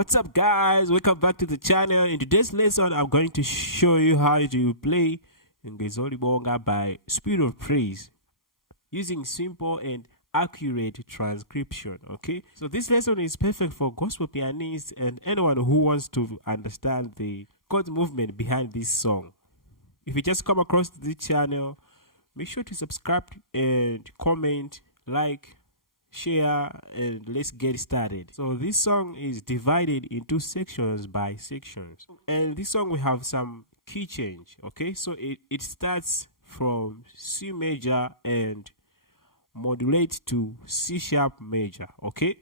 What's up, guys? Welcome back to the channel. In today's lesson, I'm going to show you how to play Ngizolibonga by Spirit of Praise using simple and accurate transcription. Okay, so this lesson is perfect for gospel pianists and anyone who wants to understand the chord movement behind this song. If you just come across this channel, make sure to subscribe and comment, like, share, and let's get started. So this song is divided into sections by sections, and this song we have some key change. Okay, so it starts from C major and modulates to C sharp major. Okay,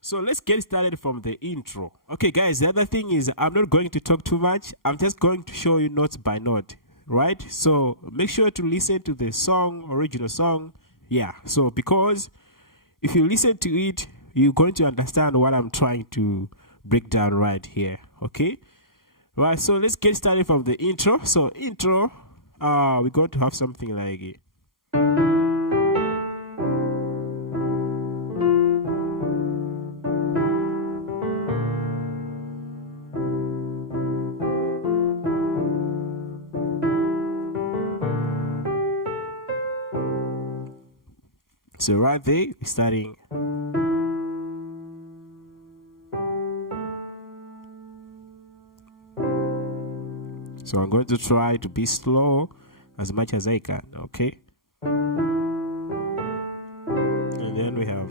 so let's get started from the intro. Okay guys, the other thing is I'm not going to talk too much. I'm just going to show you note by note, right? So make sure to listen to the song, original song. Yeah, so because if you listen to it, you're going to understand what I'm trying to break down right here. Okay, right, so let's get started from the intro. So intro, we're going to have something like it. So right there, we're starting. So I'm going to try to be slow as much as I can, okay? And then we have.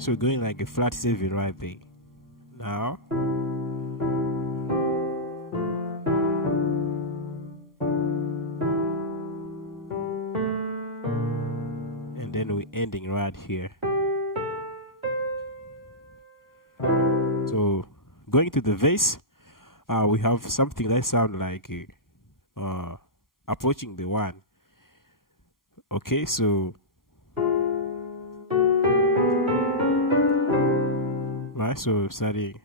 So going like a flat 7 right there. Now. Then we're ending right here. So going to the verse, we have something that sounds like approaching the 1. Okay, so right, so starting.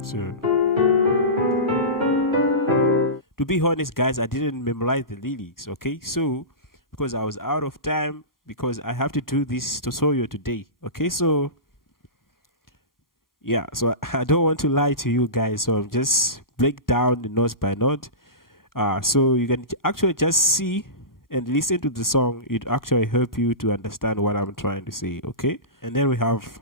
So, to be honest, guys, I didn't memorize the lyrics, okay? So, because I was out of time, because I have to do this tutorial today, okay? So, yeah, so I don't want to lie to you guys, so I'm just break down the notes by note. So you can actually just see and listen to the song. It actually help you to understand what I'm trying to say, okay? And then we have.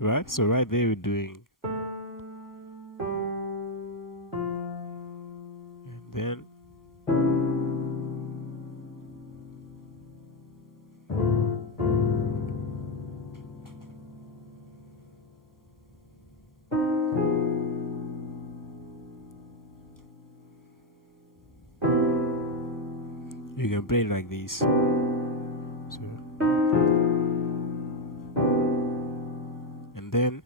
Right, so right there we're doing, and then you can play it like this. So. And then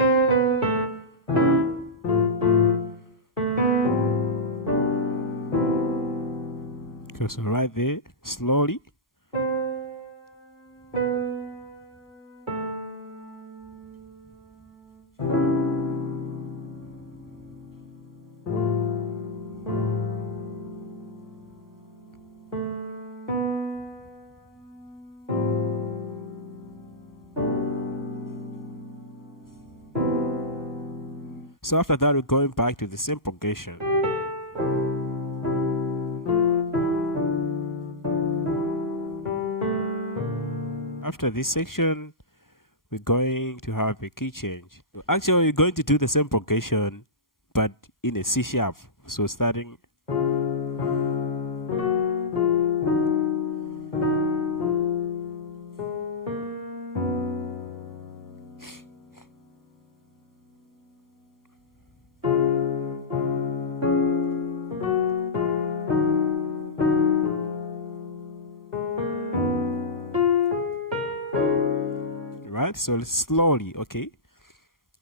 okay, so right there, slowly. So after that, we're going back to the same progression. After this section, we're going to have a key change. Actually, we're going to do the same progression, but in a C sharp. So starting. Right, so slowly, okay.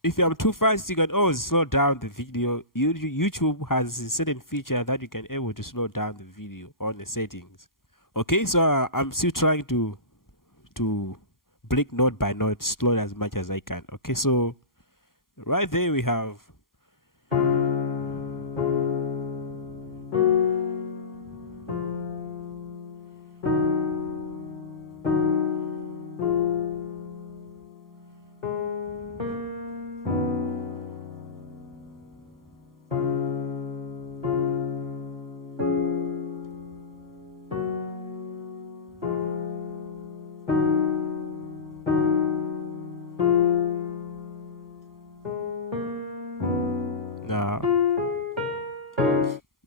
if I'm too fast, you can always slow down the video. YouTube has a certain feature that you can able to slow down the video on the settings. Okay, so I'm still trying to break note by note, slow as much as I can. Okay, so right there we have now.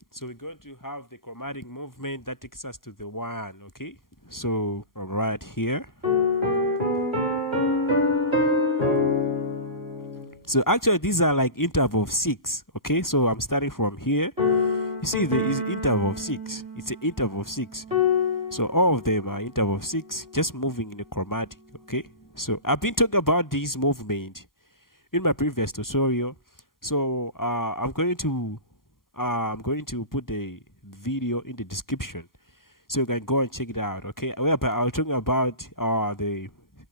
So we're going to have the chromatic movement that takes us to the 1. Okay, so I'm right here. So actually these are like interval of 6. Okay, so I'm starting from here. You see there is interval of 6. It's an interval of 6. So all of them are interval of 6, just moving in the chromatic. Okay, so I've been talking about this movement in my previous tutorial. So I'm going to put the video in the description, so you can go and check it out. Okay, whereby I'll talk about the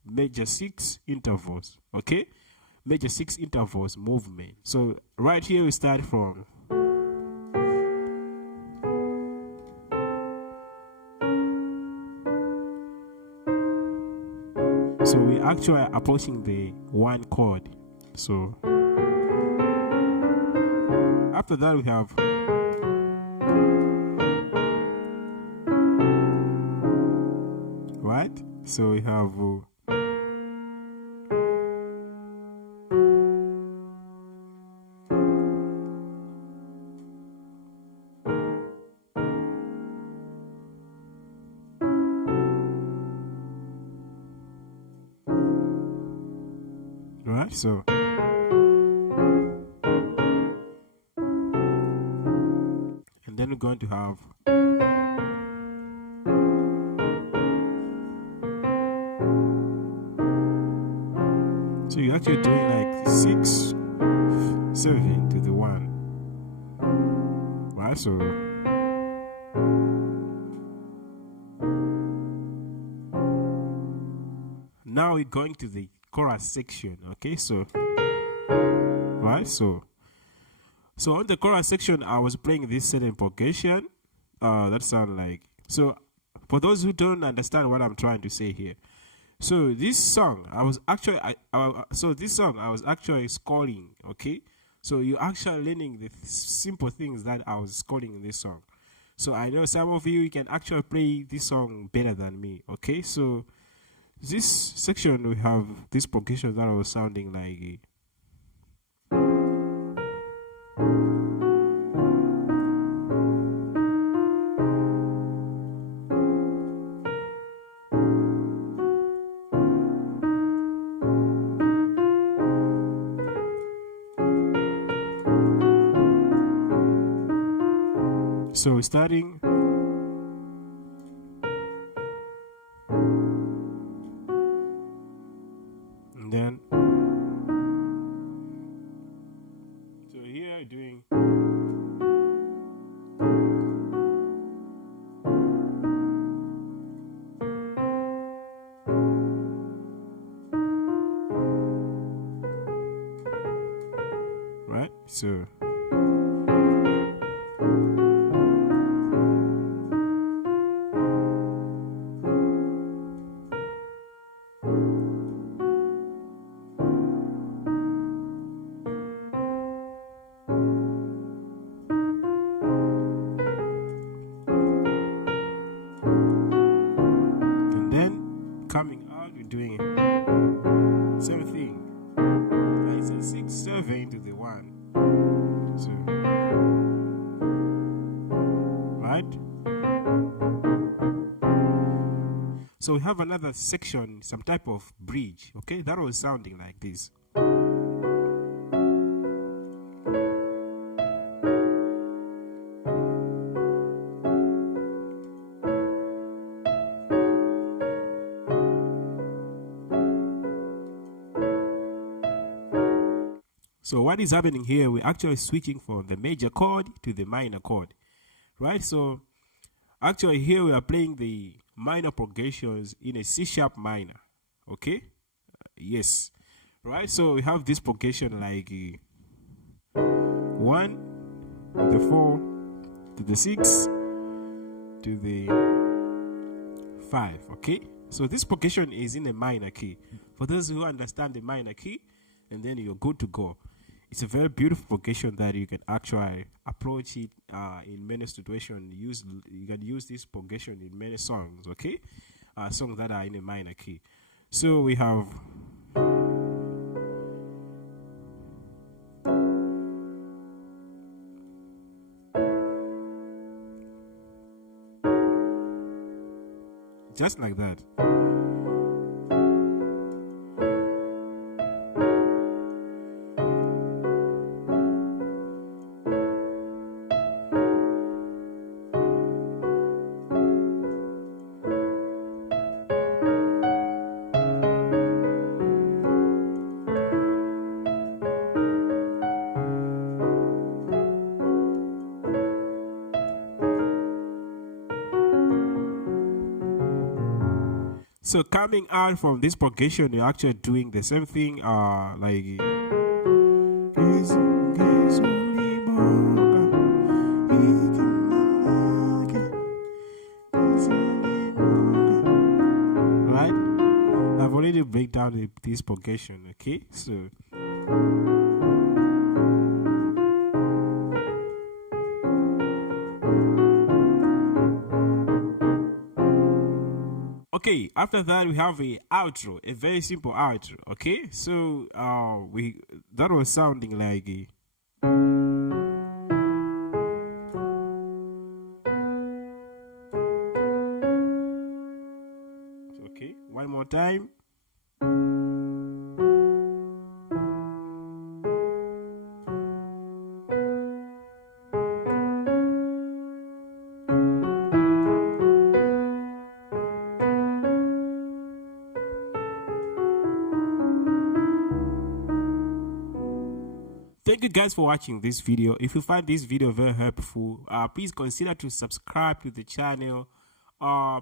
major 6 intervals. Okay, major 6 intervals movement. So right here we start from so we actually approaching the 1 chord. So after that we have right. So we have right. So and then we're going to have so you're actually doing like 6, 7 to the 1. Right, so now we're going to the chorus section. Okay, so right, so on the chorus section I was playing this certain progression that sound like, so for those who don't understand what I'm trying to say here, so this song I was actually scoring. Okay, so you're actually learning the simple things that I was scoring in this song. So I know some of you can actually play this song better than me. Okay, so this section we have this progression that I was sounding like so we're starting and then so here doing right, so coming out, you're doing same thing. It's a 6, 7 to the 1. So right. So we have another section, some type of bridge. Okay, that was sounding like this. So what is happening here, we're actually switching from the major chord to the minor chord, right? So actually here we are playing the minor progressions in a C sharp minor, okay? Yes, right? So we have this progression like 1 to the 4 to the 6 to the 5, okay? So this progression is in a minor key. For those who understand the minor key, and then you're good to go. It's a very beautiful progression that you can actually approach it in many situations. You can use this progression in many songs, okay? Songs that are in a minor key. So we have just like that. So coming out from this progression, you're actually doing the same thing, like right? I've already break down this progression, okay? So okay, after that we have a outro, a very simple outro, okay? So that was sounding like okay, one more time. Thank you guys for watching this video. If you find this video very helpful, please consider to subscribe to the channel.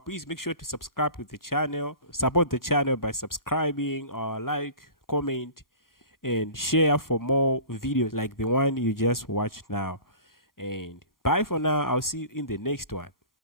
Please make sure to subscribe to the channel. Support the channel by subscribing, like, comment, and share for more videos like the one you just watched now. And bye for now. I'll see you in the next one.